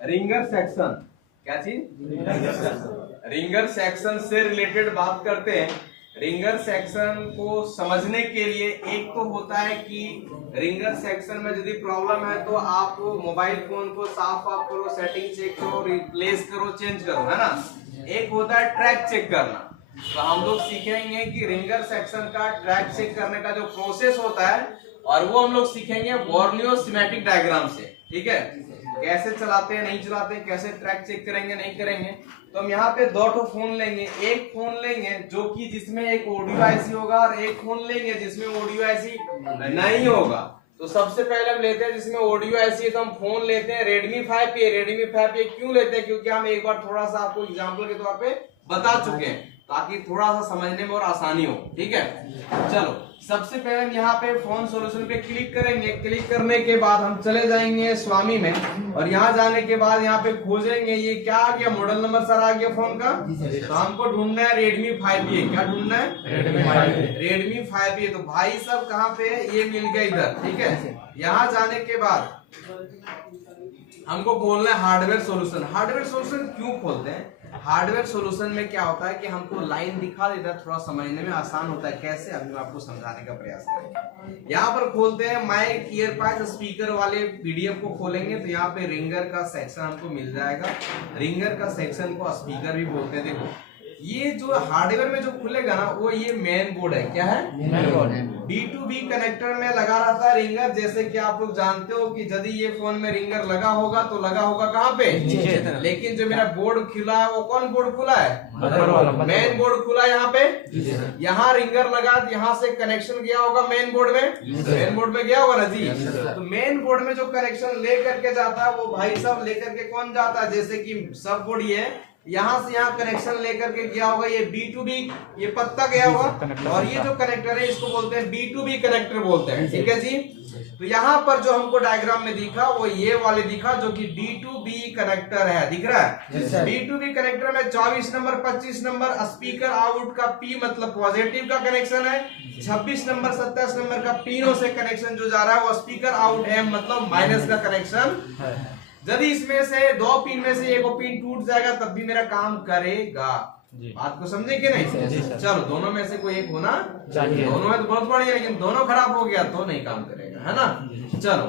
Ringer section, क्या चीज? Ringer section से रिलेटेड बात करते हैं। रिंगर सेक्शन को समझने के लिए एक तो होता है कि रिंगर सेक्शन में यदि प्रॉब्लम है तो आप मोबाइल फोन को साफ ऑफ करो, सेटिंग चेक करो, रिप्लेस करो, चेंज करो, है ना। एक होता है ट्रैक चेक करना। तो हम लोग सीखेंगे कि रिंगर सेक्शन का ट्रैक चेक करने का जो प्रोसेस होता है, और वो हम लोग सीखेंगे बोर्नियो स्कीमेटिक डायग्राम से। ठीक है, कैसे चलाते हैं नहीं चलाते हैं, कैसे ट्रैक चेक करेंगे नहीं करेंगे। तो हम यहाँ पे दो फोन लेंगे, एक फोन लेंगे जो कि जिसमें एक ऑडियो आईसी होगा और एक फोन लेंगे जिसमें ऑडियो आईसी नहीं होगा। तो सबसे पहले हम लेते हैं जिसमें ऑडियो आईसी है, तो हम फोन लेते हैं Redmi 5A। Redmi 5A क्यों लेते हैं? क्योंकि हम एक बार थोड़ा सा आपको एग्जाम्पल के तौर पे बता चुके हैं, ताकि थोड़ा सा समझने में और आसानी हो। ठीक है, चलो सबसे पहले हम यहाँ पे फोन सॉल्यूशन पे क्लिक करेंगे। क्लिक करने के बाद हम चले जाएंगे स्वामी में, और यहाँ जाने के बाद यहाँ पे खोजेंगे ये क्या आ गया, मॉडल नंबर सर आ गया फोन का। तो हमको ढूंढना है Redmi 5A। क्या ढूंढना है? Redmi 5A। तो भाई साहब कहाँ पे है? ये मिल गया इधर। ठीक है, यहाँ जाने के बाद हमको खोलना है हार्डवेयर सॉल्यूशन। हार्डवेयर सॉल्यूशन क्यों खोलते हैं? हार्डवेयर सॉल्यूशन में क्या होता है कि हमको लाइन दिखा देता है, थोड़ा समझने में आसान होता है। कैसे? अभी मैं आपको समझाने का प्रयास करेंगे। यहाँ पर खोलते हैं माइक ईयरपाड्स स्पीकर वाले पीडीएफ को खोलेंगे, तो यहाँ पे रिंगर का सेक्शन हमको मिल जाएगा। रिंगर का सेक्शन को स्पीकर भी बोलते हैं। देखो ये जो हार्डवेयर में जो खुलेगा ना, वो ये मेन बोर्ड है। क्या है? मेन बोर्ड है। B2B कनेक्टर में लगा रहता है रिंगर। जैसे कि आप लोग जानते हो कि यदि ये फोन में रिंगर लगा होगा तो लगा होगा कहाँ पे? लेकिन जो मेरा बोर्ड खुला है वो कौन बोर्ड खुला है? मेन बोर्ड खुला है। यहाँ पे यहाँ रिंगर लगा, यहाँ से कनेक्शन गया होगा मेन बोर्ड में। मेन बोर्ड में गया होगा ना जी। तो मेन बोर्ड में जो कनेक्शन लेकर के जाता है वो भाई साहब लेकर के कौन जाता है? जैसे कि सब बोर्ड ये यहाँ से यहाँ कनेक्शन लेकर के गया होगा, ये B2B ये पत्ता गया होगा, और ये जो कनेक्टर है इसको बोलते हैं B2B कनेक्टर बोलते हैं। ठीक है जी। तो यहाँ पर जो हमको डायग्राम में दिखा वो ये वाले दिखा, जो कि B2B कनेक्टर है। दिख रहा है? B2B कनेक्टर में 24 नंबर 25 नंबर स्पीकर आउट का P मतलब पॉजिटिव का कनेक्शन है। 26 नंबर 27 नंबर का पिनों से कनेक्शन जो जा रहा है वो स्पीकर आउट M मतलब माइनस का कनेक्शन है। यदि इसमें से दो पिन में से एक पिन टूट जाएगा तब भी मेरा काम करेगा। बात को समझे कि नहीं? चलो दोनों में से कोई एक होना चाहिए। दोनों है तो बहुत बढ़िया, लेकिन दोनों खराब हो गया तो नहीं काम करेगा, है ना। चलो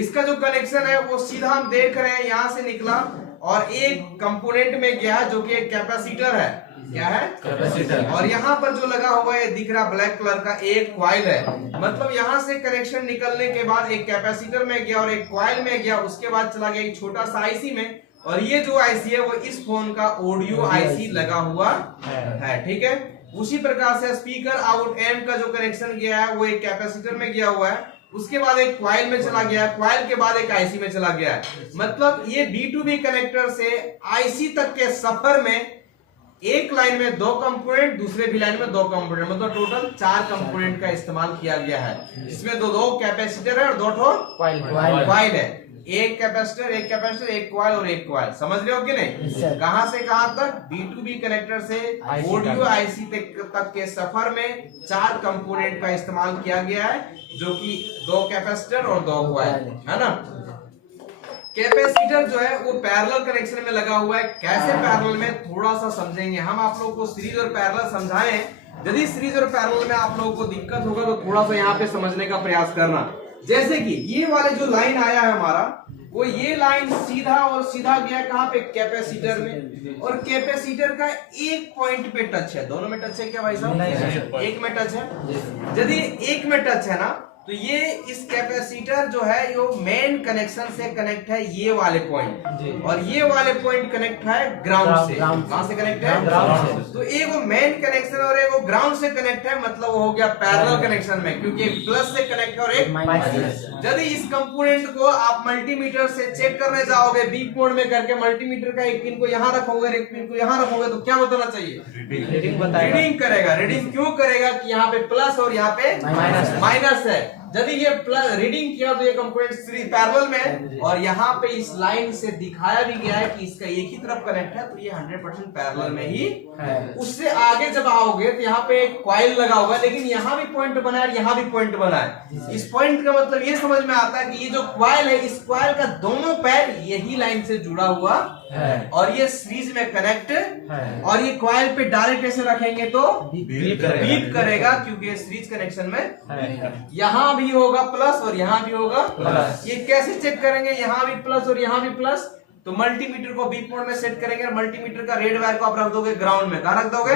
इसका जो कनेक्शन है वो सीधा हम देख रहे हैं यहाँ से निकला और एक कंपोनेंट में गया जो कि एक कैपेसिटर है। क्या है? कैपेसिटर। और यहाँ पर जो लगा हुआ है दिख रहा ब्लैक कलर का एक कॉइल है। मतलब यहाँ से कनेक्शन निकलने के बाद एक कैपेसिटर में गया और एक कॉइल में गया, उसके बाद चला गया एक छोटा सा आईसी में, और ये जो आईसी है वो इस फोन का ऑडियो आईसी लगा हुआ है। ठीक है, उसी प्रकार से स्पीकर आउट M का जो कनेक्शन गया है वो एक कैपेसिटर में गया हुआ है, उसके बाद एक कॉइल में चला गया, कॉइल के बाद एक आईसी में चला गया। मतलब ये B2B कनेक्टर से आईसी तक के सफर में एक लाइन में दो कंपोनेंट, दूसरे भी लाइन में दो कंपोनेंट, मतलब टोटल 4 कंपोनेंट का इस्तेमाल किया गया है। इसमें दो कैपेसिटर है और 2 कॉइल है। एक कैपेसिटर एक कॉइल और एक कॉइल। समझ रहे हो कि नहीं? कहां से कहां तक? B2B कनेक्टर से ऑडियो आईसी तक के सफर में 4 कंपोनेंट का इस्तेमाल किया गया है, जो कि 2 कैपेसिटर और 2 कॉइल, है ना। कैपेसिटर जो है वो पैरेलल कनेक्शन में लगा हुआ है। कैसे पैरेलल में, थोड़ा सा समझेंगे हम। आप लोगों को सीरीज और पैरेलल समझाएं। यदि सीरीज और पैरेलल में आप लोगों को दिक्कत होगा तो थोड़ा सा यहाँ पे समझने का प्रयास करना। जैसे कि ये वाले जो लाइन आया है हमारा, वो ये लाइन सीधा और सीधा गया कहाँ पे? कैपेसिटर में। और कैपेसिटर का एक पॉइंट पे टच है। दोनों में टच है क्या भाई साहब? एक में टच है। यदि एक में टच है ना, तो ये इस कैपेसिटर जो है ये मेन कनेक्शन से कनेक्ट है, ये वाले पॉइंट, और ये वाले पॉइंट कनेक्ट है ग्राउंड से। कहां से कनेक्ट है? ग्राउंड से। तो एक मेन कनेक्शन और एक ग्राउंड से कनेक्ट है, मतलब वो हो गया पैरेलल कनेक्शन में, क्योंकि एक प्लस से कनेक्ट है और एक माइनस। यदि इस कंपोनेंट को आप मल्टीमीटर से चेक करने जाओगे, बीप मोड में करके मल्टीमीटर का एक पिन को यहाँ रखोगे, एक पिन को यहाँ रखोगे, तो क्या बताना चाहिए? रीडिंग बताएगा। रीडिंग करेगा। रीडिंग क्यों करेगा? कि यहाँ पे प्लस और यहाँ पे माइनस है। यदि ये प्लस रीडिंग किया तो ये कंपोनेंट सीरीज पैरेलल में है, और यहाँ पे इस लाइन से दिखाया भी गया है कि इसका एक ही तरफ कनेक्ट है, तो ये 100% पैरेलल में ही है। उससे आगे जब आओगे तो यहाँ पे एक कॉइल लगा होगा, लेकिन यहाँ भी पॉइंट बना है, यहाँ भी पॉइंट बना है। इस पॉइंट का मतलब ये समझ में आता है कि ये जो कॉइल है, इस कॉइल का दोनों पैर यही लाइन से जुड़ा हुआ है, और ये सीरीज में कनेक्ट है, और ये कॉइल पे डायरेक्ट ऐसे रखेंगे तो बीप करेगा, क्योंकि ये सीरीज कनेक्शन में है। यहाँ भी होगा प्लस और यहाँ भी होगा प्लस। ये कैसे चेक करेंगे? यहाँ भी प्लस और यहाँ भी प्लस, तो मल्टीमीटर को बीप मोड में सेट करेंगे। मल्टीमीटर का रेड वायर को आप रख दोगे ग्राउंड में, कहाँ रख दोगे?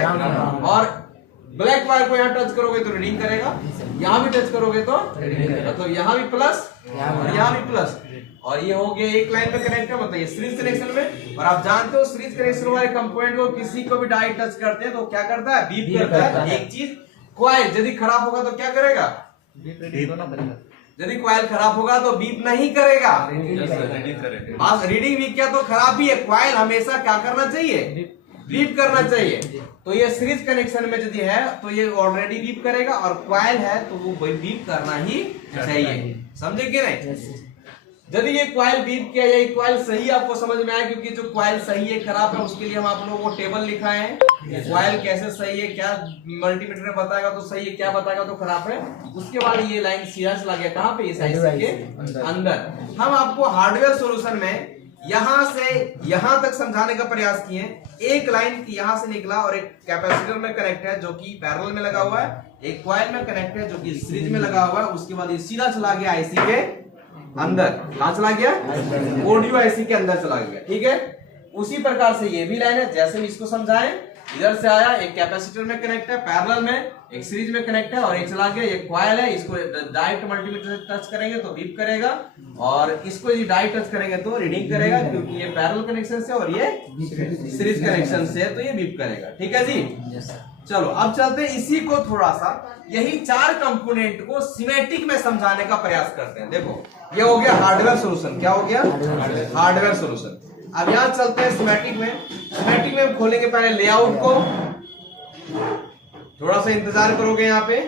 और ब्लैक वायर को यहाँ टच करोगे तो रीडिंग करेगा, यहाँ भी टच करोगे तो मतलब यहाँ भी प्लस और यहाँ भी प्लस, और ये हो गया एक लाइन में कनेक्ट है, मतलब ये सीरीज कनेक्शन में। और आप जानते हो सीरीज कनेक्शन वाले कंपोनेंट को किसी को भी डायरेक्ट टच करते हैं तो क्या करता है? बीप करता है। एक चीज कॉइल यदि खराब होगा तो क्या करेगा? यदि कॉइल खराब होगा तो बीप नहीं करेगा, बस रीडिंग भी किया तो खराब ही है। कॉइल हमेशा क्या करना चाहिए? बीप करना चाहिए। तो ये सीरीज कनेक्शन में यदि है तो ये ऑलरेडी बीप करेगा, और कॉइल है तो वो बीप करना ही चाहिए। समझे कि नहीं? यदि ये कॉइल बीप किया, ये कॉइल सही आपको समझ में आया, क्योंकि जो कॉइल सही है खराब है उसके लिए हम आप लोगों को टेबल लिखा है। कॉइल कैसे सही है, क्या मल्टीमीटर में बताएगा तो सही है, क्या बताएगा तो खराब है। उसके बाद ये लाइन सीधा चला गया कहाँ पे? इस आईसी के अंदर। हम आपको हार्डवेयर सॉल्यूशन में यहां से यहां तक समझाने का प्रयास किए। एक लाइन यहां से निकला और एक कैपेसिटर में कनेक्ट है जो कि पैरेलल में लगा हुआ है, एक कॉइल में कनेक्ट है जो कि सीरीज में लगा हुआ है। उसके बाद ये सीधा चला गया आईसी के अंदर। कहां चला गया? ऑडियो आईसी के अंदर चला गया। ठीक है, उसी प्रकार से ये भी लाइन है, जैसे हम इसको समझाएं। इधर से आया, एक कैपेसिटर में कनेक्ट है पैरेलल में, एक सीरीज में कनेक्ट है, और ये चला गया, ये कॉइल है। इसको डायरेक्ट मल्टीमीटर से टच करेंगे तो बीप करेगा, और इसको यदि डायरेक्ट टच करेंगे तो रीडिंग करेगा, क्योंकि ये पैरेलल कनेक्शन से और ये सीरीज कनेक्शन से है, तो ये बीप करेगा। ठीक है जी, चलो अब चलते हैं इसी को थोड़ा सा, यही चार कंपोनेंट को सिमेटिक में समझाने का प्रयास करते हैं। देखो ये हो गया हार्डवेयर सॉल्यूशन। क्या हो गया? Hardware solution. अब यहां चलते हैं सिमेटिक में। सिमेटिक में हम खोलेंगे पहले लेआउट को। थोड़ा सा इंतजार करोगे, यहाँ पे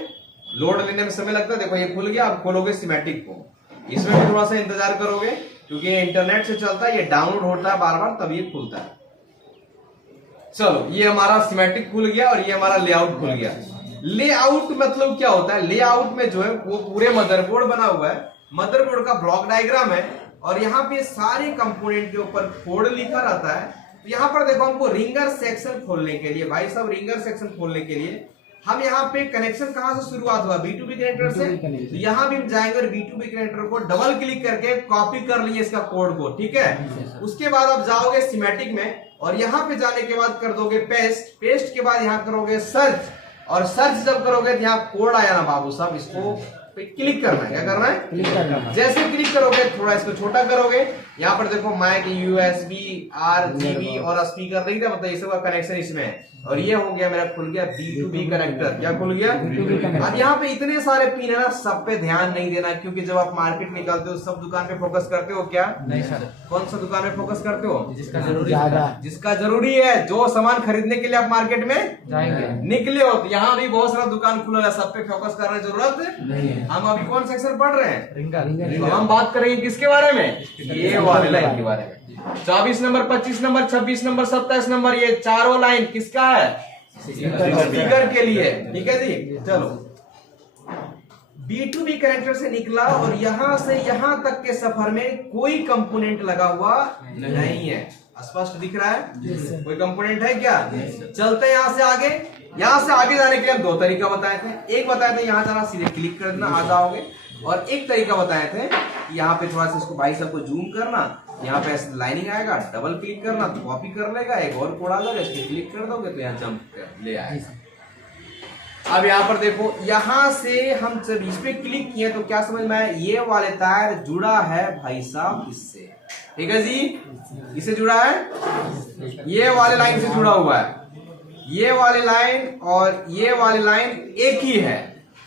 लोड लेने में समय लगता है। देखो ये खुल गया, अब खोलोगे सिमेटिक को। इसमें भी थोड़ा सा इंतजार करोगे, क्योंकि ये इंटरनेट से चलता है, ये डाउनलोड होता है बार बार, तब ये खुलता है। चलो ये हमारा सिमेटिक खुल गया और ये हमारा लेआउट खुल गया। लेआउट मतलब क्या होता है? लेआउट में जो है वो पूरे मदरबोर्ड बना हुआ है, मदरबोर्ड का ब्लॉक डायग्राम है, और यहाँ पे सारे कंपोनेंट के ऊपर कोड लिखा रहता है। तो यहाँ पर देखो हमको रिंगर सेक्शन खोलने के लिए, भाई साहब रिंगर सेक्शन खोलने के लिए हम यहाँ पे कनेक्शन कहाँ से शुरुआत हुआ? B2B कनेक्टर से। तो यहाँ भी हम जाएंगे और B2B कनेक्टर को डबल क्लिक करके कॉपी कर लिए इसका कोड को। ठीक है, उसके बाद आप जाओगे सिमेटिक में, और यहाँ पे जाने के बाद कर दोगे पेस्ट। पेस्ट के बाद यहाँ करोगे सर्च, और सर्च जब करोगे तो यहाँ कोड आया ना बाबू साहब, इसको पे क्लिक करना है। क्या करना है? क्लिक करना है। जैसे क्लिक करोगे थोड़ा इसको छोटा करोगे, यहाँ पर देखो माइक, USB, RGB और स्पीकर नहीं था, मतलब ये सब का कनेक्शन इसमें है। और ये हो गया मेरा खुल गया B2B कनेक्टर। क्या खुल गया? अब यहाँ पे इतने सारे पिन है ना, सब पे ध्यान नहीं देना, क्योंकि जब आप मार्केट निकलते हो सब दुकान पे फोकस करते हो क्या? नहीं सर। कौन सा दुकान पे फोकस करते हो? जिसका जरूरी है, जो सामान खरीदने के लिए आप मार्केट में जाएंगे निकले हो। तो यहाँ भी बहुत सारा दुकान खुला है, सब पे फोकस करने की जरूरत नहीं है। हम अभी कौन सेक्शन पढ़ रहे हैं? तो हम बात करेंगे किसके बारे में? ये वाले लाइन के बारे में। 24 नंबर, 25 नंबर, 26 नंबर, 27 नंबर, ये चारों लाइन किसका है? स्पीकर के लिए। ठीक है जी, चलो B2B कनेक्टर से निकला और यहां से यहां तक के सफर में कोई कंपोनेंट लगा हुआ नहीं है। स्पष्ट दिख रहा है? कोई कंपोनेंट है क्या? चलते हैं यहां से आगे। यहां से आगे जाने के लिए हम दो तरीका बताए थे। एक बताए थे यहां जाना, सीधे क्लिक कर देना, आ जाओगे। और एक तरीका बताए थे यहाँ पे थोड़ा सा इसको भाई साहब को जूम करना, यहाँ पे ऐसे लाइनिंग आएगा, डबल क्लिक करना तो कॉपी कर लेगा, एक और कोड आ जाएगा, इसको क्लिक कर दोगे तो यहाँ जंप ले आएगा। अब यहाँ पर देखो, यहाँ से हम जब इस पे क्लिक किए तो क्या समझ में आया? ये वाले तार जुड़ा है भाई साहब इससे। ठीक है जी, इससे जुड़ा है, ये वाले लाइन से जुड़ा हुआ है। ये वाली लाइन और ये वाली लाइन एक ही है।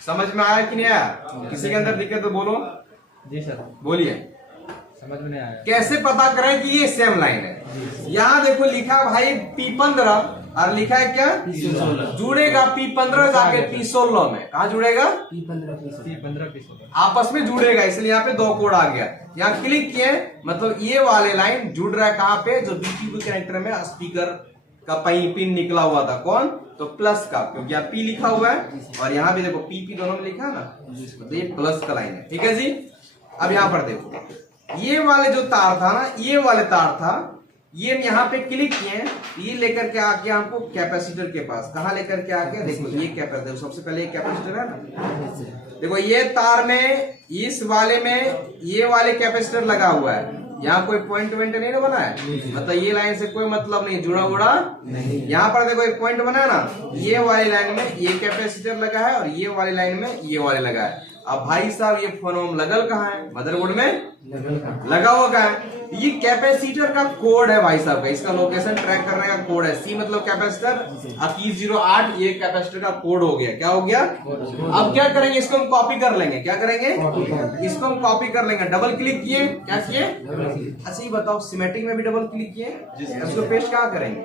समझ में आया कि नहीं आया? किसी के अंदर दिक्कत तो बोलो। जी सर, बोलिए। समझ में नहीं आया। कैसे पता करें कि ये सेम लाइन है? यहाँ देखो लिखा भाई P15 और लिखा है क्या जुड़ेगा P15 जाके P16 में। कहा जुड़ेगा P15 आपस में जुड़ेगा, इसलिए यहाँ पे 2 कोड आ गया। यहाँ क्लिक किए मतलब ये वाले लाइन जुड़ रहा है कहाँ पे, जो BTU कनेक्टर में स्पीकर का पिन निकला हुआ था, कौन तो प्लस का, क्योंकि यहाँ P लिखा हुआ है और यहाँ भी देखो PP दोनों में लिखा है ना, तो ये प्लस का लाइन है। ठीक है जी। अब यहाँ पर देखो ये वाले जो तार था ना, ये वाले तार था, ये यहाँ पे क्लिक किए, ये लेकर के आ गया हमको कैपेसिटर के पास। कहाँ लेकर के आ गया, देखो ये कैपेसिटर, सबसे पहले ये कैपेसिटर है ना, देखो ये तार में इस वाले में ये वाले कैपेसिटर लगा हुआ है। यहाँ कोई पॉइंट वेंट नहीं ना बना है, मतलब ये लाइन से कोई मतलब नहीं, जुड़ा उड़ा नहीं। यहाँ पर देखो एक पॉइंट बना है ना, ये वाली लाइन में ये कैपेसिटर लगा है और ये वाली लाइन में ये वाले लगा है। अब भाई साहब ये फोन लगल कहाँ है, मदरबोर्ड में लगा हुआ कहाँ है, ये कैपेसिटर का कोड है भाई साहब का, इसका लोकेशन ट्रैक करने का कोड है। C मतलब कैपेसिटर, 2108 ये कैपेसिटर का कोड हो गया। क्या हो गया, अब क्या करेंगे, इसको हम कॉपी कर लेंगे। क्या करेंगे, इसको हम कॉपी कर लेंगे। डबल क्लिक किए, क्या किए, अच्छा ये बताओ सिमेट्रिक में भी डबल क्लिक किए, इसको पेस्ट कहाँ करेंगे,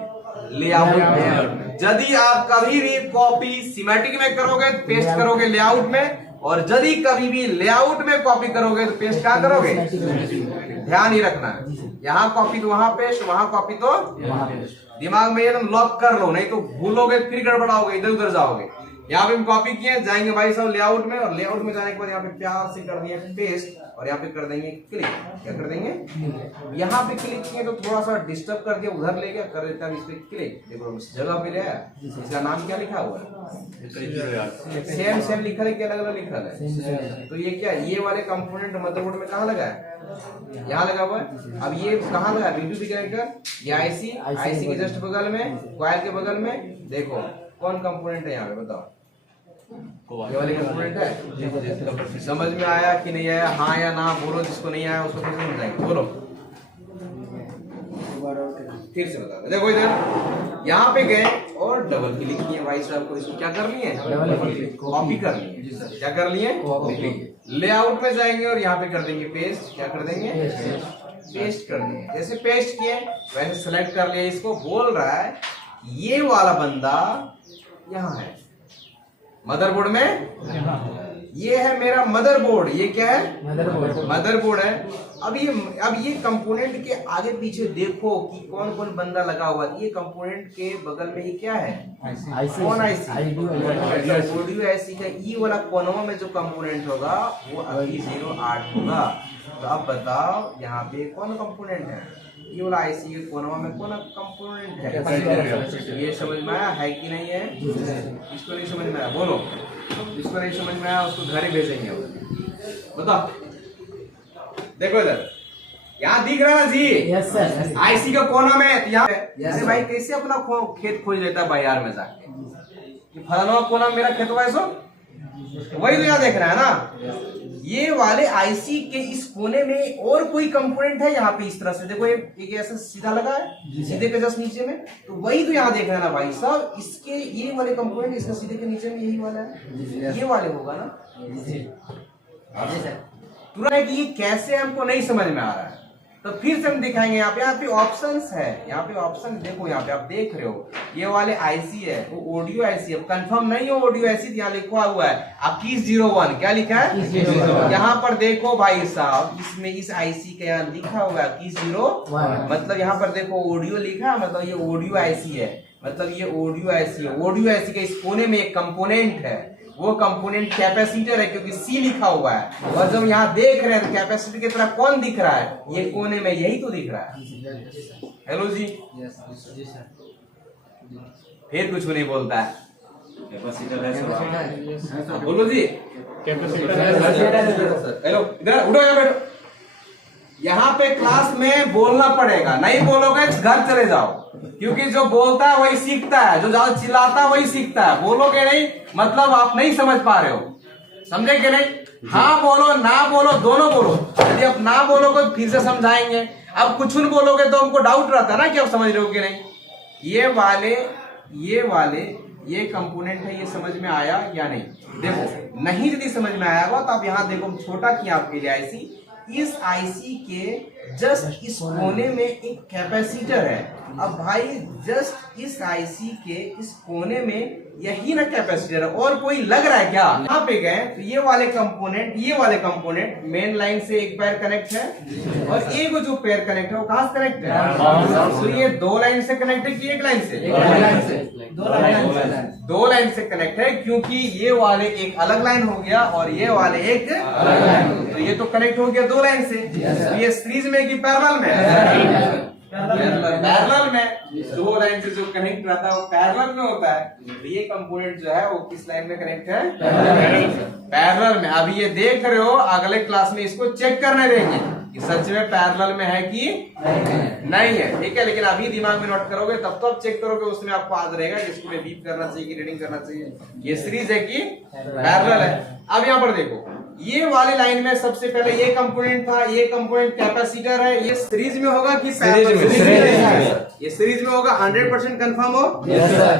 लेआउट में। यदि आप कभी भी कॉपी सिमेट्रिक में करोगे पेस्ट करोगे लेआउट में, और यदि कभी भी लेआउट में कॉपी करोगे तो पेस्ट कहाँ करोगे, ध्यान ही रखना है, यहाँ कॉपी तो वहां पेस्ट, वहां कॉपी तो दिमाग में एकदम लॉक कर लो, नहीं तो भूलोगे फिर गड़बड़ाओगे, इधर उधर जाओगे। यहाँ पे हम कॉपी किए, जाएंगे भाई साहब लेआउट में, और लेआउट में जाने के बाद यहाँ पे प्यार से कर दिया पेस्ट, और यहाँ पे कर देंगे क्लिक। क्या कर देंगे, यहाँ पे क्लिक किए तो थोड़ा सा डिस्टर्ब कर दिया, उधर ले गया, कर देता है इस पे क्लिक। देखो इस जगह पे गया, इसका नाम क्या लिखा हुआ है, सेम लिखा है कि अलग अलग लिखा है। तो ये क्या, ये वाले कंपोनेंट मदरबोर्ड में कहाँ लगा है, यहाँ लगा हुआ है। अब ये कहाँ लगा, BTU कनेक्टर, ये आईसी के जस्ट बगल में, कॉइल के बगल में। देखो कौन कंपोनेंट है यहाँ पे, बताओ ये वाले कंपोनेंट है। समझ में आया कि नहीं आया, हाँ या ना बोलो, जिसको नहीं आया उसको कैसे समझाएंगे, बोलो फिर से बता। देखो इधर यहाँ पे गए और डबल क्लिक किए भाई साहब को, इसको क्या कर लिए, कॉपी कर लिए। क्या कर लिए, लेआउट में जाएंगे और यहाँ पे कर देंगे पेस्ट। क्या कर देंगे, पेस्ट कर देंगे। जैसे पेस्ट किए वैसे सेलेक्ट कर लिया, इसको बोल रहा है ये वाला बंदा यहाँ है मदरबोर्ड में, ये है मेरा मदरबोर्ड। ये क्या है, मदरबोर्ड है। अब ये कंपोनेंट के आगे पीछे देखो कि कौन कौन बंदा लगा हुआ है। ये कंपोनेंट के बगल में ये क्या है, कौन आईसी, ऑडियो आईसी का ई वाला कोनवा में जो कंपोनेंट होगा वो 08 होगा। तो अब बताओ यहाँ पे कौन कंपोनेंट है, ये वाला आईसी के कोनवा में कौन कंपोनेंट है। ये समझ में आया है कि नहीं है, इसको नहीं समझ में आया बोलो, इसको नहीं समझ में आया उसको घर ही भेजेंगे। बताओ देखो इधर यहाँ दिख रहा है ना जी, यस सर, आईसी का कोना में। यहाँ जैसे भाई कैसे अपना खेत खोज लेता है बाजार में जाके, कि फलाना कोना मेरा खेत हुआ है, सो वही तो यहाँ देख रहा है ना। ये वाले आईसी के इस कोने में और कोई कंपोनेंट है यहाँ पे, इस तरह से देखो एक ऐसा सीधा लगा है, सीधे के जस्ट नीचे में, तो वही तो यहाँ देख रहे हैं ना भाई साहब। इसके ये वाले कंपोनेंट इसके सीधे के नीचे में यही वाला है, ये वाले होगा ना तुरंत। ये कैसे हमको नहीं समझ में आ रहा है, तो फिर से हम दिखाएंगे। यहाँ पे ऑप्शंस है, यहाँ पे ऑप्शन देखो, यहाँ पे आप देख रहे हो ये वाले आईसी है, वो ऑडियो आईसी है, कंफर्म नहीं हो ऑडियो आईसी, यहाँ लिखा हुआ है 2101। क्या लिखा है, यहाँ पर देखो भाई साहब, इसमें इस आईसी के यहाँ लिखा हुआ है 2101, मतलब यहाँ पर देखो ऑडियो लिखा है, मतलब ये ऑडियो आईसी है, मतलब ये ऑडियो आईसी है। ऑडियो आईसी के इस कोने में एक कंपोनेंट है, वो कंपोनेंट कैपेसिटर है, क्योंकि सी लिखा हुआ है। और जब यहाँ देख रहे हैं कैपेसिटर की तरह कौन दिख रहा है, ये कोने में यही तो दिख रहा है। हेलो जी, फिर कुछ नहीं बोलता है, बोलो जी, हेलो इधर उठो, यहाँ बैठो। यहाँ पे क्लास में बोलना पड़ेगा, नहीं बोलोगे घर चले जाओ, क्योंकि जो बोलता है वही सीखता है, जो ज्यादा चिल्लाता है वही सीखता है। बोलोगे नहीं मतलब आप नहीं समझ पा रहे हो, समझे कि नहीं। हाँ बोलो ना बोलो दोनों बोलो, यदि आप ना बोलोगे तो फिर से समझाएंगे। अब कुछ न बोलोगे तो हमको डाउट रहता है ना कि आप समझ रहे हो कि नहीं। ये वाले ये कंपोनेंट है, ये समझ में आया या नहीं। देखो नहीं यदि समझ में आया हुआ तो आप यहाँ देखो, छोटा किया आपके लिए आईसी, इस आईसी के जस्ट इस कोने में एक कैपेसिटर है। अब भाई जस्ट इस आईसी के इस कोने में यही ना कैपेसिटर है, और कोई लग रहा है क्या? यहाँ पे गए तो ये वाले कंपोनेंट मेन लाइन से एक पैर कनेक्ट है, और एक जो पैर कनेक्ट है वो कहाँ से कनेक्ट है? तो ये 2 लाइन से कनेक्ट है कि 1 लाइन से? 2 लाइन से कनेक्ट है, क्योंकि ये वाले एक अलग लाइन हो गया और ये वाले एक अलग लाइन, तो ये तो कनेक्ट हो गया 2 लाइन से। तो ये सीरीज में कि पैरेलल में? पैरेलल में। 2 लाइन से जो कनेक्ट रहता है वो पैरेलल में होता है, तो ये कंपोनेंट जो है वो किस लाइन में कनेक्ट है? पैरेलल में। अभी ये देख रहे हो, अगले क्लास में इसको चेक करने देंगे कि सच में पैरेलल में है कि नहीं है, ठीक है। लेकिन अभी दिमाग में नोट करोगे तब तो आप चेक करोगे, उसमें आपको याद रहेगा कि इसको में बीप करना चाहिए कि रीडिंग करना चाहिए, ये सीरीज है कि पैरेलल है। अब यहाँ पर देखो, ये वाले लाइन में सबसे पहले ये कंपोनेंट था, ये कंपोनेंट कैपेसिटर है, ये सीरीज में होगा कि पैरेलल में? ये सीरीज में होगा। 100% कंफर्म हो?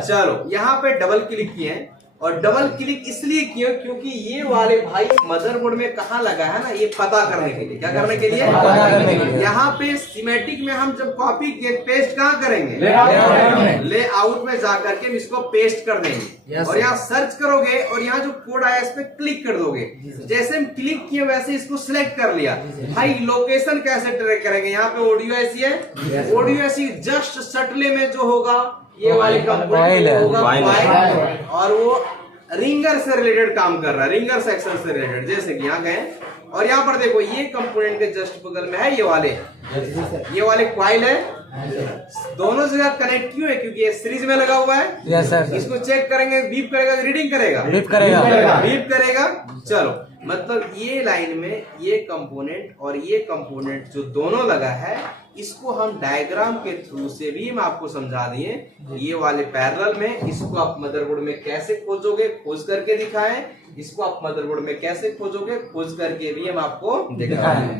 चलो यहाँ पे डबल क्लिक किए हैं, और डबल क्लिक इसलिए किया क्योंकि ये वाले भाई मदरबोर्ड में कहाँ लगा है ना, ये पता करने के लिए। क्या करने के लिए? यहाँ पे सिमेटिक में हम जब कॉपी पेस्ट कहाँ करेंगे? लेआउट में जाकर के इसको पेस्ट कर देंगे, और यहाँ सर्च करोगे और यहाँ जो कोड आया इस पे क्लिक कर दोगे। जैसे हम क्लिक किए वैसे इसको सिलेक्ट कर लिया। भाई लोकेशन कैसे ट्रैक करेंगे? यहाँ पे ऑडियो ऐसी है, ऑडियो ऐसी जस्ट सटले में जो होगा ये वाले कंपोनेंट होगा फाइल, और वो रिंगर से रिलेटेड काम कर रहा है, रिंगर सेक्शन से रिलेटेड। जैसे कि यहाँ गए और यहाँ पर देखो ये कंपोनेंट के जस्ट बगल में है ये वाले क्वाइल है। दोनों जगह कनेक्ट क्यों है? क्योंकि ये सीरीज में लगा हुआ है। Yes sir. इसको चेक करेंगे, बीप करेगा, रीडिंग करेगा, बीप करेगा। चलो, मतलब ये लाइन में ये कंपोनेंट और ये कंपोनेंट जो दोनों लगा है, इसको हम डायग्राम के थ्रू से भी हम आपको समझा दिए। ये वाले पैरेलल में, इसको आप मदरबोर्ड में कैसे खोजोगे, खोज करके दिखाएं। इसको आप मदरबोर्ड में कैसे खोजोगे, खोज करके भी हम आपको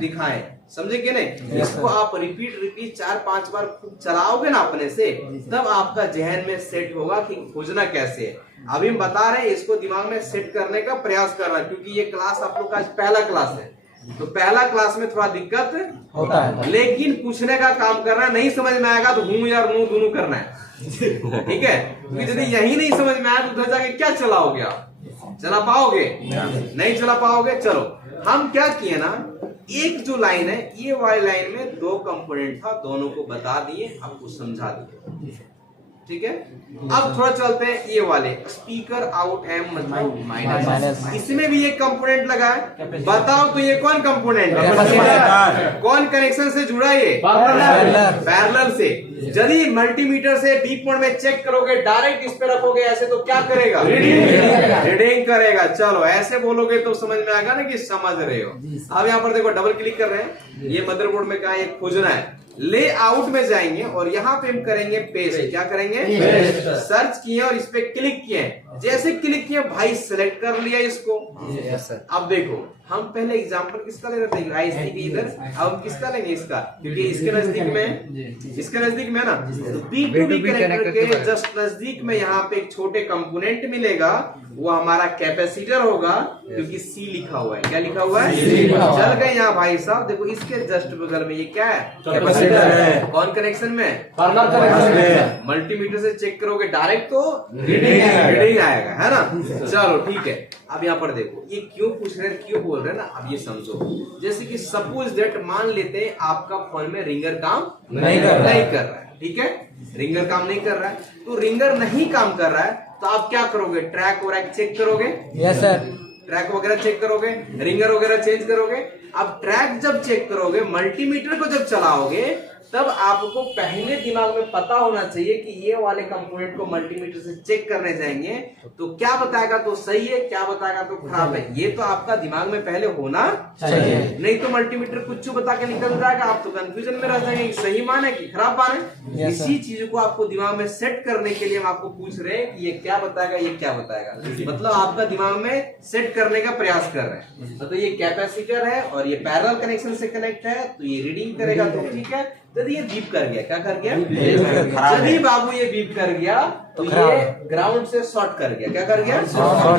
दिखाएं। समझे कि नहीं? इसको आप रिपीट 4-5 बार खूब चलाओगे ना अपने से, तब आपका जहन में सेट होगा कि खोजना कैसे है। अभी हम बता रहे हैं, इसको दिमाग में सेट करने का प्रयास करना, क्योंकि ये क्लास आप लोग का पहला क्लास है, तो पहला क्लास में थोड़ा दिक्कत होता है, लेकिन पूछने का काम करना। नहीं समझ में आएगा तो हूं या नू दोनों करना है, ठीक है? क्योंकि यदि यही नहीं समझ में आया तो उधर जाके क्या चलाओगे आप? चला पाओगे? नहीं चला पाओगे। चलो, हम क्या किए ना, एक जो लाइन है ये वाली लाइन में 2 कंपोनेंट था, दोनों को बता दिए, आपको समझा दिए, ठीक है। अब थोड़ा चलते हैं ये वाले स्पीकर आउट एम मतलब माइनस, इसमें भी एक कंपोनेंट लगा है। बताओ तो ये कौन कंपोनेंट है? कौन कनेक्शन से जुड़ा? ये पैरेलल से। यदि मल्टीमीटर से बीप मोड में चेक करोगे, डायरेक्ट इस पे रखोगे ऐसे, तो क्या करेगा? रीडिंग करेगा। चलो, ऐसे बोलोगे तो समझ में आएगा ना कि समझ रहे हो। अब यहाँ पर देखो, डबल क्लिक कर रहे हैं, ये मदरबोर्ड में कहा ये खोजना है। लेआउट में जाएंगे और यहाँ पे हम करेंगे पेस्ट। क्या करेंगे? सर्च किए और इस पे क्लिक किए। जैसे क्लिक किए भाई सिलेक्ट कर लिया इसको। अब देखो, हम पहले एग्जांपल किसका ले रहे थे? आईसी के इधर। अब हम किसका लेंगे? इसका, क्योंकि इसके नजदीक में है ना, तो बीप टू बी कनेक्टर के जस्ट नजदीक में यहाँ पे एक छोटे कंपोनेंट मिलेगा, वो हमारा कैपेसिटर होगा, क्योंकि सी लिखा हुआ है। क्या लिखा हुआ है? चल गए यहाँ भाई साहब, देखो इसके जस्ट बगल में ये क्या है? कैपेसिटर है। कौन कनेक्शन में? मल्टीमीटर से चेक करोगे डायरेक्ट तो रीडिंग आएगा, है ना? चलो ठीक है। अब यहाँ पर देखो, ये क्यों पूछ रहे हैं, क्यों बोल रहे हैं ना, अब ये समझो। जैसे कि सपोज दैट मान लेते हैं आपका फोन में रिंगर काम नहीं कर रहा है, ठीक है? रिंगर काम नहीं कर रहा है, तो रिंगर नहीं काम कर रहा है तो आप क्या करोगे? ट्रैक वगैरह चेक करोगे। Yes sir. ट्रैक वगैरह चेक करोगे, रिंगर वगैरह चेंज करोगे। अब ट्रैक जब चेक करोगे, मल्टीमीटर को जब चलाओगे, तब आपको पहले दिमाग में पता होना चाहिए कि ये वाले कंपोनेंट को मल्टीमीटर से चेक करने जाएंगे तो क्या बताएगा तो सही है, क्या बताएगा तो खराब है। ये तो आपका दिमाग में पहले होना चाहिए, नहीं तो मल्टीमीटर कुछ बता के निकल जाएगा, आप तो कंफ्यूजन में रह जाएंगे, सही मान है कि खराब मान है। इसी चीज को आपको दिमाग में सेट करने के लिए हम आपको पूछ रहे हैं कि ये क्या बताएगा, ये क्या बताएगा, मतलब आपका दिमाग में सेट करने का प्रयास कर रहे हैं। तो ये कैपेसिटर है और ये पैरेलल कनेक्शन से कनेक्ट है, तो ये रीडिंग करेगा तो ठीक है। यदि ये बीप कर गया, क्या कर गया, यदि बाबू ये बीप कर गया तो ये ग्राउंड से शॉर्ट कर गया, क्या कर गया,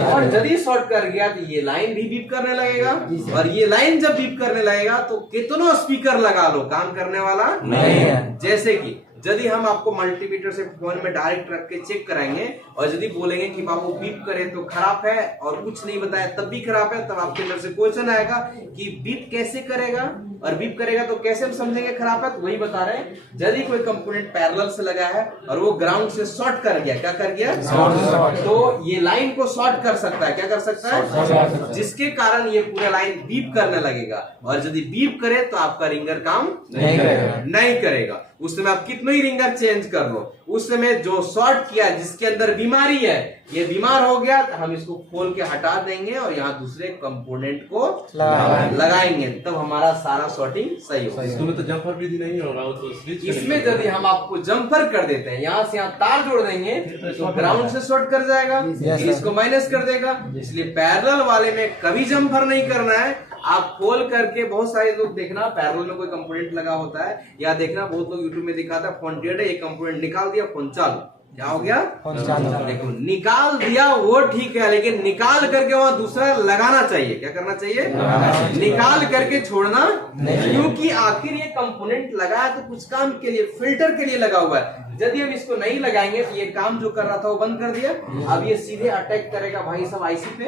और यदि शॉर्ट कर गया तो ये लाइन भी बीप करने लगेगा, और ये लाइन जब बीप करने लगेगा तो कितनों स्पीकर लगा लो, काम करने वाला नहीं है। जैसे कि यदि हम आपको मल्टीमीटर से फोन में डायरेक्ट रख के चेक कराएंगे और यदि बोलेंगे कि बाबू बीप करे तो खराब है और कुछ नहीं बताया तब भी खराब है, तब आपके अंदर से क्वेश्चन आएगा कि बीप कैसे करेगा, और बीप करेगा तो कैसे हम समझेंगे खराब है। तो वही बता रहे हैं, यदि कोई कंपोनेंट पैरेलल से लगा है और वो ग्राउंड से शॉर्ट कर गया, क्या कर गया, तो ये लाइन को शॉर्ट कर सकता है, क्या कर सकता है, जिसके कारण ये पूरा लाइन बीप करने लगेगा, और यदि बीप करे तो आपका रिंगर काम नहीं करेगा। उस समय आप कितने ही रिंगर चेंज कर लो, उस समय जो शॉर्ट किया जिसके अंदर बीमारी है, ये बीमार हो गया तो हम इसको खोल के हटा देंगे और यहाँ दूसरे कंपोनेंट को लगाएंगे, तब हमारा सारा शॉर्टिंग सही होगा। इसमें तो जम्पर विधि नहीं होगा, तो स्विच इसमें यदि हम आपको जम्पर कर देते हैं, यहाँ से यहाँ तार जोड़ देंगे तो ग्राउंड से शॉर्ट कर जाएगा, इसको माइनस कर देगा। इसलिए पैरेलल वाले में कभी जम्पर नहीं करना है। आप खोल करके, बहुत सारे लोग देखना पैरेलल में कोई कंपोनेंट लगा होता है, या देखना बहुत लोग यूट्यूब में दिखाता है फोन डेड है, ये कंपोनेंट निकाल दिया, फोन चालू, क्या हो गया, देखो निकाल दिया वो ठीक है, लेकिन निकाल करके वहां दूसरा लगाना चाहिए, क्या करना चाहिए, निकाल करके छोड़ना, क्योंकि आखिर ये कंपोनेंट लगा है तो कुछ काम के लिए, फिल्टर के लिए लगा हुआ है। यदि हम इसको नहीं लगाएंगे तो ये काम जो कर रहा था वो बंद कर दिया, अब ये सीधे अटैक करेगा भाई सब आईसी पे।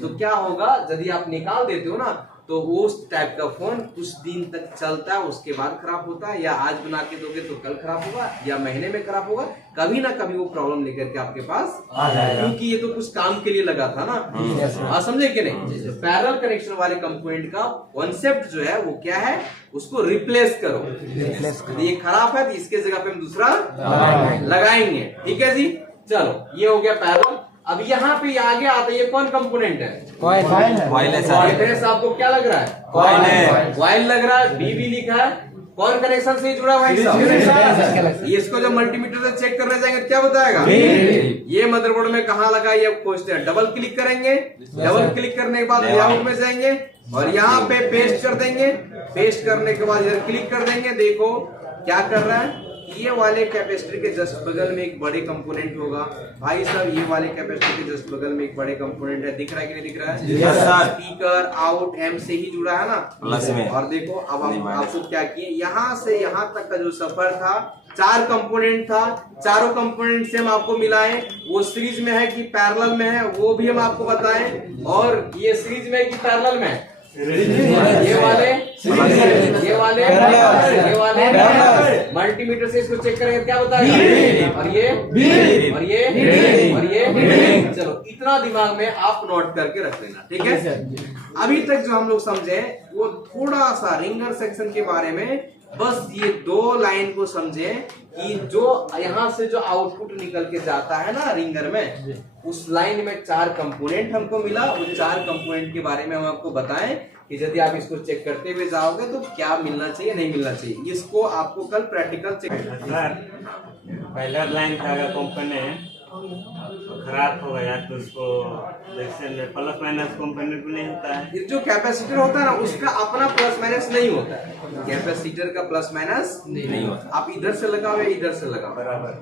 तो क्या होगा, यदि आप निकाल देते हो ना तो उस टाइप का फोन कुछ दिन तक चलता है, उसके बाद खराब होता है, या आज बना के दोगे तो कल खराब होगा, या महीने में खराब होगा, कभी ना कभी वो प्रॉब्लम लेकर के आपके पास आ जाएगा, क्योंकि ये तो कुछ काम के लिए लगा था ना। समझे कि नहीं। पैरेलल कनेक्शन वाले कंपोनेंट का कॉन्सेप्ट जो है वो क्या है, उसको रिप्लेस करो। ये खराब है तो इसके जगह पे हम दूसरा लगाएंगे, ठीक है जी। चलो ये हो गया पैरेलल। अब यहाँ पे आगे आता है, ये कौन कंपोनेंट है, कॉइल है। आपको क्या लग रहा है, कॉइल लग रहा है, बीबी लिखा है, कौन कनेक्शन से जुड़ा हुआ है, इसको जब मल्टीमीटर से चेक करने जाएंगे क्या बताएगा, ये मदरबोर्ड में कहाँ लगा ये पूछते हैं। डबल क्लिक करेंगे, डबल क्लिक करने के बाद लेआउट में जाएंगे और यहाँ पे पेस्ट कर देंगे, पेस्ट करने के बाद इधर क्लिक कर देंगे। देखो क्या कर रहा है, ये वाले कैपेसिटर के जस्ट बगल में एक बड़े कंपोनेंट होगा भाई साहब, ये वाले कैपेसिटर के जस्ट बगल में एक बड़े कंपोनेंट है, दिख रहा है कि नहीं दिख रहा है, स्पीकर आउट एम से ही जुड़ा है ना प्लस में। और देखो अब आपको क्या किए, यहाँ से यहाँ तक का जो सफर था, 4 कंपोनेंट था, चारों कंपोनेंट से हम आपको मिलाएं, वो सीरीज में है कि पैरेलल में है वो भी हम आपको बताएं, और ये सीरीज में है कि पैरेलल में है, ये वाले मल्टीमीटर से इसको चेक करेंगे क्या बताएगा, और ये चलो इतना दिमाग में आप नोट करके रख लेना, ठीक है। अभी तक जो हम लोग समझे वो थोड़ा सा रिंगर सेक्शन के बारे में, बस ये 2 लाइन को समझे कि जो यहाँ से जो आउटपुट निकल के जाता है ना रिंगर में, उस लाइन में 4 कंपोनेंट हमको मिला, उन 4 कंपोनेंट के बारे में हम आपको बताएं कि यदि आप इसको चेक करते हुए जाओगे तो क्या मिलना चाहिए नहीं मिलना चाहिए, इसको आपको कल प्रैक्टिकल चेक पहला लाइन का अगर कंपोनेंट खराब हो गया तो उसको प्लस माइनस कंपोनेंट नहीं होता है। जो कैपेसिटर होता है ना उसका अपना प्लस माइनस नहीं होता है, कैपेसिटर का प्लस माइनस नहीं होता। आप इधर से लगाओ या इधर से लगाओ बराबर,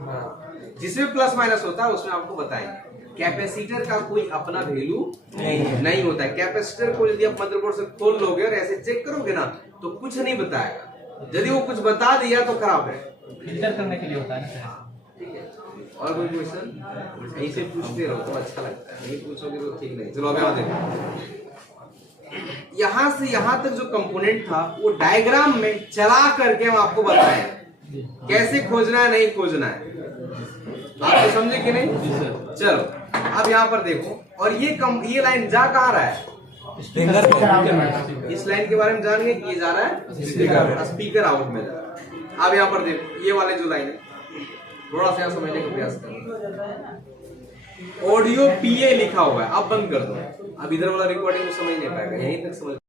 जिसमें प्लस माइनस होता है उसमें आपको बताएंगे। कैपेसिटर का कोई अपना वैल्यू नहीं होता है। कैपेसिटर को यदि आप मदरबोर्ड से खोल लोगे और ऐसे चेक करोगे ना तो कुछ नहीं बताएगा, यदि वो कुछ बता दिया तो खराब है, फिल्टर करने के लिए होता है। ठीक है। और कोई क्वेश्चन ऐसे पूछते रहो तो अच्छा लगता है, नहीं पूछोगे तो ठीक नहीं। चलो अब यहाँ देखो, यहाँ से यहाँ तक जो कंपोनेंट था वो डायग्राम में चला करके हम आपको बताएं कैसे खोजना है नहीं खोजना है, आप समझे कि नहीं। चलो अब यहाँ पर देखो, और ये लाइन जा कहाँ रहा है, इस लाइन के बारे में जानेंगे कि ये जा रहा है स्पीकर आउट में जा रहा है। अब यहाँ पर देखो ये वाले जो लाइन है, थोड़ा सा समझने का प्रयास करो। ऑडियो पीए लिखा हुआ है, अब बंद कर दो, अब इधर वाला रिकॉर्डिंग समझ नहीं पाएगा, यहीं तक समझ